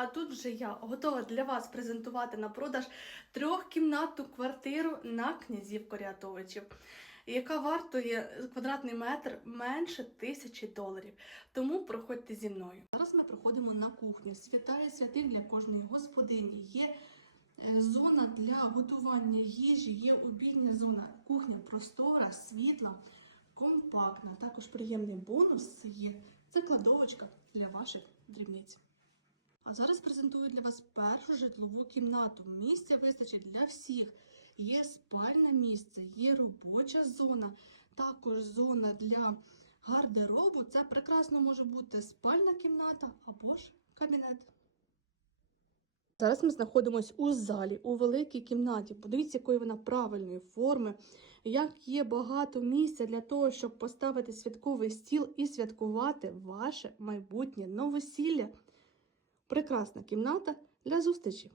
А тут вже я готова для вас презентувати на продаж трьохкімнатну квартиру на князів Корятовичів, яка вартує квадратний метр менше тисячі доларів. Тому проходьте зі мною. Зараз ми проходимо на кухню. Святая святих для кожної господині. Є е, зона для готування їжі, є обідня зона. Кухня простора, світла, компактна. Також приємний бонус є. Це кладовочка для ваших дрібниць. А зараз презентую для вас першу житлову кімнату. Місця вистачить для всіх. Є спальне місце, є робоча зона, також зона для гардеробу. Це прекрасно може бути спальна кімната або ж кабінет. Зараз ми знаходимося у залі, у великій кімнаті. Подивіться, якої вона правильної форми, як є багато місця для того, щоб поставити святковий стіл і святкувати ваше майбутнє новосілля. Прекрасна кімната для зустрічі.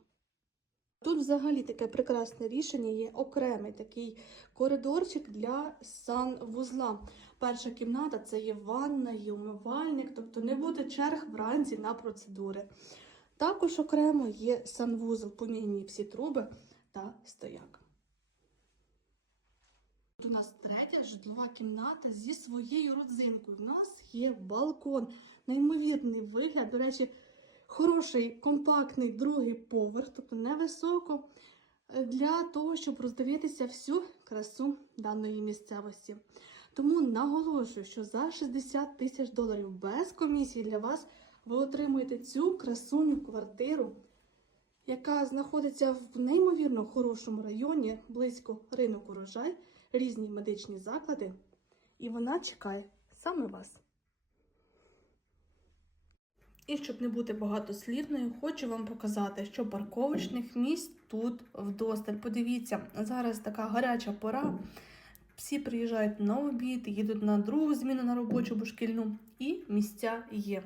Тут взагалі таке прекрасне рішення є окремий такий коридорчик для санвузла. Перша кімната це є ванна, є умивальник, тобто не буде черг вранці на процедури. Також окремо є санвузол, поміняні всі труби та стояк. Тут у нас третя житлова кімната зі своєю родзинкою. У нас є балкон, неймовірний вигляд. До речі, хороший компактний другий поверх, тобто невисоко, е, для того, щоб роздивитися всю красу даної місцевості. Тому наголошую, що за 60 тисяч доларів без комісії для вас ви отримуєте цю красуню квартиру, яка знаходиться в неймовірно хорошому районі, близько ринок урожай, різні медичні заклади, і вона чекає саме вас. І щоб не бути багатослівною, хочу вам показати, що парковочних місць тут вдосталь. Подивіться, зараз така гаряча пора. Всі приїжджають на обід, їдуть на другу зміну на робочу або шкільну, і місця є.